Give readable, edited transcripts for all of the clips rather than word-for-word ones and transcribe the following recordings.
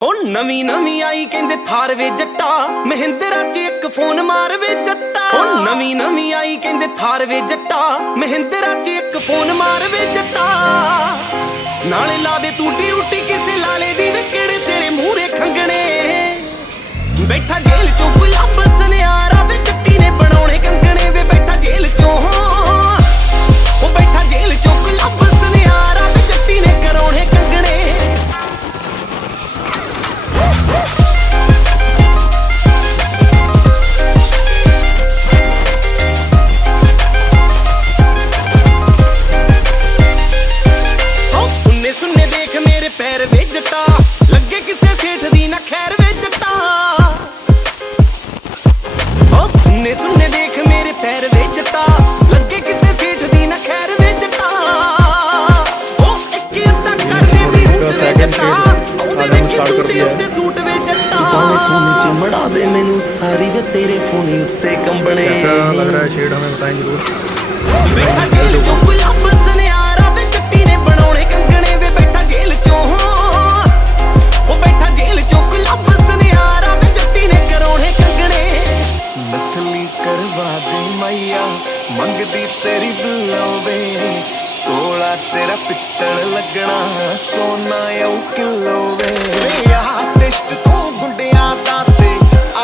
ओ नवी नवी आई कहंदे थार वे जट्टा महिंद्रा च एक फोन मार वे जट्टा। ओ नवी नवी आई कहंदे थार वे जट्टा महिंद्रा च एक फोन मार वे जट्टा। नाले ला दे तू ड्यूटी किसे लाले दी विकेड़ तेरे मूहरे खंगणे। बैठा जेल चों गुलाब सनियारा वे जट्टी ने बनाउणे कंगणे वे बैठा जेल चों। ओ बैठा जेल चों गुलाब सनियारा वे जट्टी ने कराउणे कंगणे। सुन्ने देख मेरे पैर वे जट्टा लगे किसे सेठ दी ना खैर वे जट्टा। ओ सुन्ने सुन्ने देख मेरे पैर वे जट्टा लगे किसे सेठ दी ना खैर वे जट्टा। ओ एक अद्धा कर दे भी हुट वे जट्टा ओदे वेखी सूटे उत्ते सूट वे जट्टा। पावे सोने च मड़ा दे मैनू सारी वे तेरे फोन उत्ते कंबणे। कैसा लग रहा है शेड हमें बताएं जरूर। बैठा जेल चों गुलाब सनियारा वे जट्टी ने बनाउणे कंगणे वे बैठा जेल चों। ओ बैठा जेल चों गुलाब सनियारा वे जट्टी ने कराउणे कंगणे। नथली करवा दे मैया मंगदी तेरी दिलों वे तोला तेरा पित्तल लगना सोना यू किलो वे। आर्टिस्ट तू गुंडिया दा ते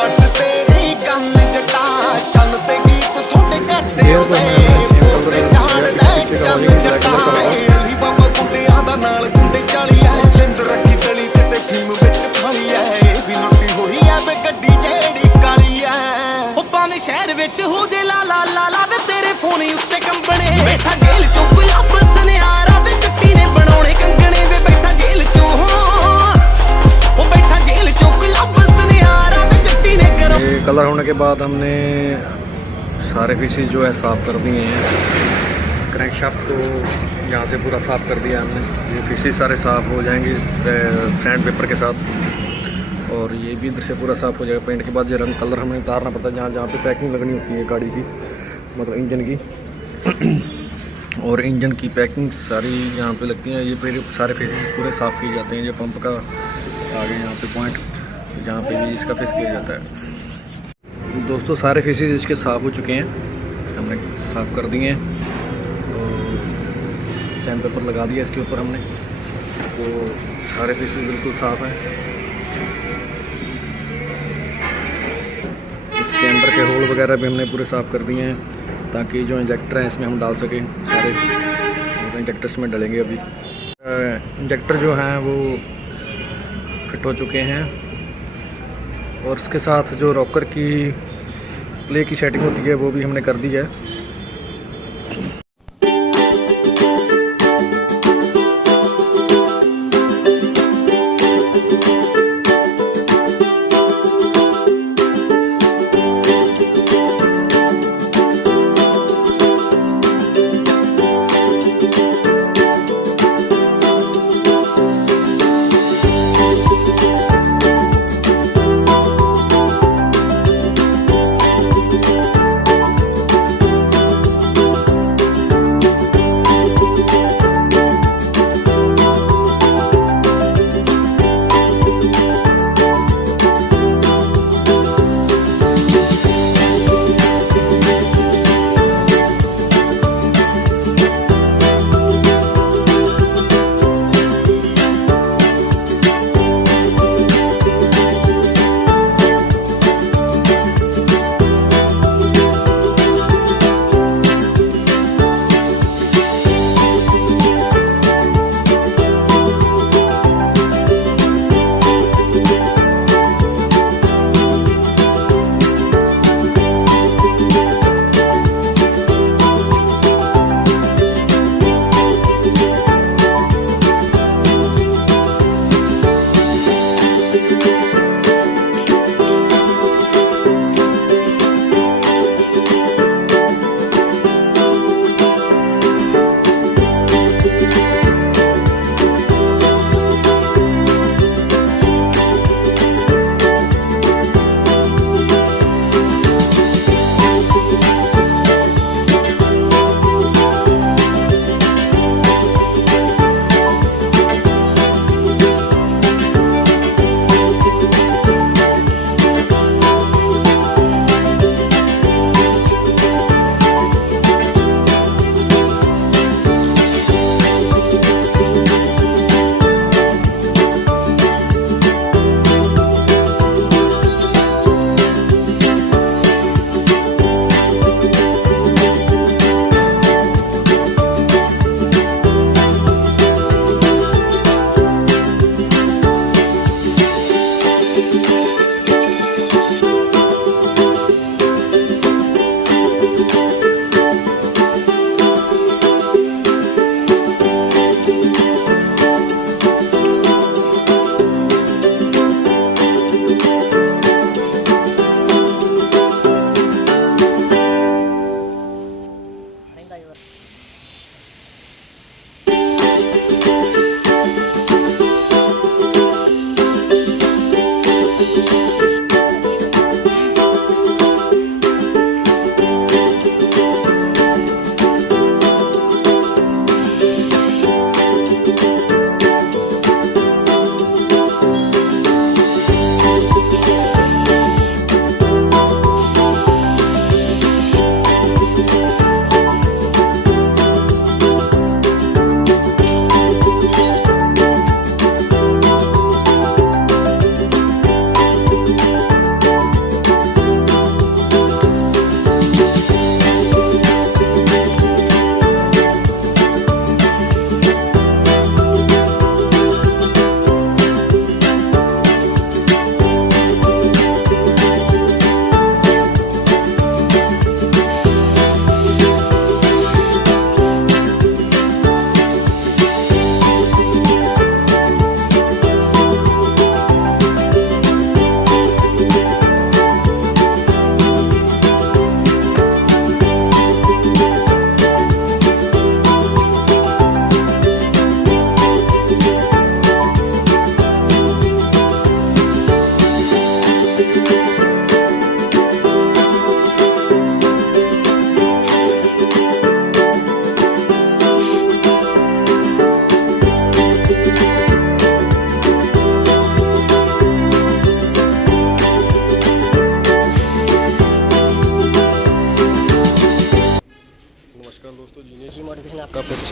आर्ट तेरी गन जटा चल ते गीत थोड़े घट होंदे ओते झाड़दा चल जटा। अली बाबा गुंडिया दा नाल गुंडे चाली है जिंद रखी तली ते फिल्म विच थाली है ये भी लुट्टी होई है वे गड्डी जेड़ी काली है। ओ भावें शहर विच हो जे ला ला ला ला वे तेरे फोन उत्ते कंबणे। बैठा जेल चों गुलाब सनियारा वे जट्टी ने बनाउणे कंगणे वे बैठा जेल चों। ओ बैठा जेल चों गुलाब सनियारा वे जट्टी ने करा। ये कलर होने के बाद हमने सारे पीसेस जो है साफ़ कर दिए हैं। क्रैंकशाफ्ट को यहाँ से पूरा साफ़ कर दिया हमने। ये पीसेस सारे साफ़ हो जाएंगे सैंड पेपर के साथ और ये भी इधर से पूरा साफ़ हो जाएगा। पेंट के बाद ये रंग कलर हमें उतारना पड़ता है जहाँ जहाँ पे पैकिंग लगनी होती है गाड़ी की मतलब इंजन की। और इंजन की पैकिंग सारी यहाँ पे लगती है। ये फिर सारे फेसेस पूरे साफ़ किए जाते हैं। ये पंप का आगे यहाँ पे पॉइंट जहाँ पे भी इसका फेस किया जाता है। दोस्तों सारे फेसेस इसके साफ़ हो चुके हैं, हमने साफ़ कर दिए हैं। तो सैंड पेपर लगा दिया इसके ऊपर हमने, तो सारे फेसेस बिल्कुल साफ़ हैं। इसके अंदर के होल वगैरह भी हमने पूरे साफ़ कर दिए हैं ताकि जो इंजेक्टर हैं इसमें हम डाल सकें सारे। और इंजेक्टर्स में डलेंगे अभी। इंजेक्टर जो हैं वो फिट हो चुके हैं और इसके साथ जो रॉकर की प्ले की सेटिंग होती है वो भी हमने कर दी है।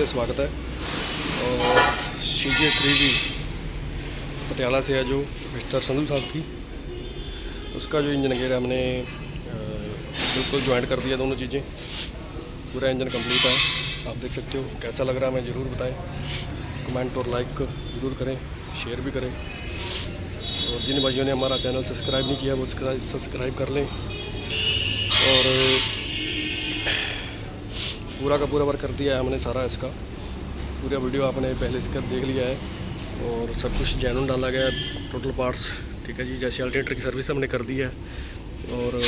से स्वागत है। और CJ3B पटियाला से है जो मिस्टर संधू साहब की, उसका जो इंजन गेयर हमने बिल्कुल ज्वाइंट कर दिया दोनों चीज़ें। पूरा इंजन कंप्लीट है, आप देख सकते हो। कैसा लग रहा है हमें ज़रूर बताएं, कमेंट और लाइक ज़रूर करें, शेयर भी करें। और जिन भाइयों ने हमारा चैनल सब्सक्राइब नहीं किया वो सब्सक्राइब कर लें। और पूरा का पूरा वर्क कर दिया है हमने सारा, इसका पूरा वीडियो आपने पहले इसका देख लिया है। और सब कुछ जेन्युइन डाला गया है, टोटल पार्ट्स, ठीक है जी। जैसे अल्टरनेटर की सर्विस हमने कर दी है। और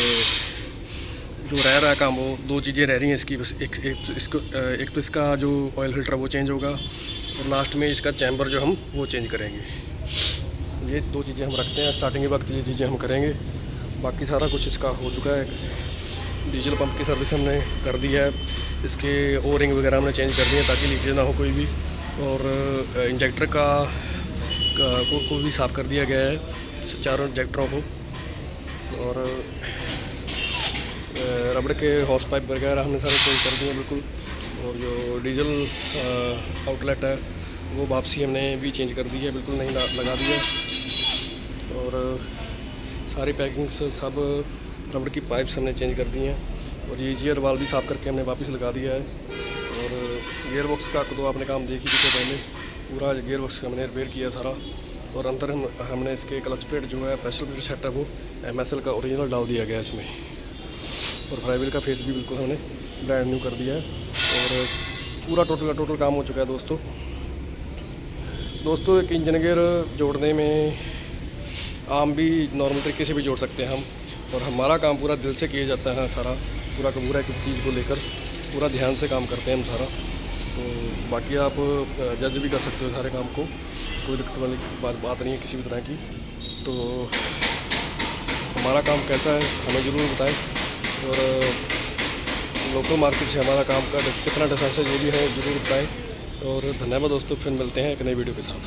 जो रह रहा है काम वो दो चीज़ें रह रही हैं इसकी बस। एक तो इसका जो ऑयल फिल्टर वो चेंज होगा, और लास्ट में इसका चैम्बर जो हम वो चेंज करेंगे। ये दो चीज़ें हम रखते हैं स्टार्टिंग के वक्त, ये चीज़ें हम करेंगे। बाकी सारा कुछ इसका हो चुका है। डीजल पंप की सर्विस हमने कर दी है, इसके ओ रिंग वगैरह हमने चेंज कर दी है ताकि लीकेज ना हो कोई भी। और इंजेक्टर को भी साफ़ कर दिया गया है, चारों इंजेक्टरों को। और रबड़ के हॉस पाइप वगैरह हमने सारे चेंज कर दिए बिल्कुल। और जो डीजल आउटलेट है वो वापसी हमने भी चेंज कर दी है, बिल्कुल नहीं लगा दी है। और सारी पैकिंग्स सब रबड़ की पाइप्स हमने चेंज कर दी हैं। और ये गियर वाल्व भी साफ़ करके हमने वापस लगा दिया है। और गियर बॉक्स का तो आपने काम देखी थी पहले, पूरा गियर बॉक्स हमने रिपेयर किया सारा। और अंदर हमने इसके क्लच प्लेट जो है, प्रेशर प्लेट सेट है, वो MSL का ओरिजिनल डाल दिया गया इसमें। और फ्लाईव्हील का फेस भी बिल्कुल हमने ब्रांड न्यू कर दिया है। और पूरा टोटल काम हो चुका है दोस्तों। एक इंजन गियर जोड़ने में आम भी नॉर्मल तरीके से भी जोड़ सकते हैं हम, और हमारा काम पूरा दिल से किया जाता है सारा, पूरा का पूरा एक चीज़ को लेकर पूरा ध्यान से काम करते हैं हम सारा। तो बाकी आप जज भी कर सकते हो सारे काम को, कोई दिक्कत वाली बात नहीं है किसी भी तरह की। तो हमारा काम कैसा है हमें ज़रूर बताएं। और लोकल मार्केट से हमारा काम का कितना डिफरेंस है ये भी है ज़रूर बताएं। और धन्यवाद दोस्तों, फिर मिलते हैं एक नई वीडियो के साथ।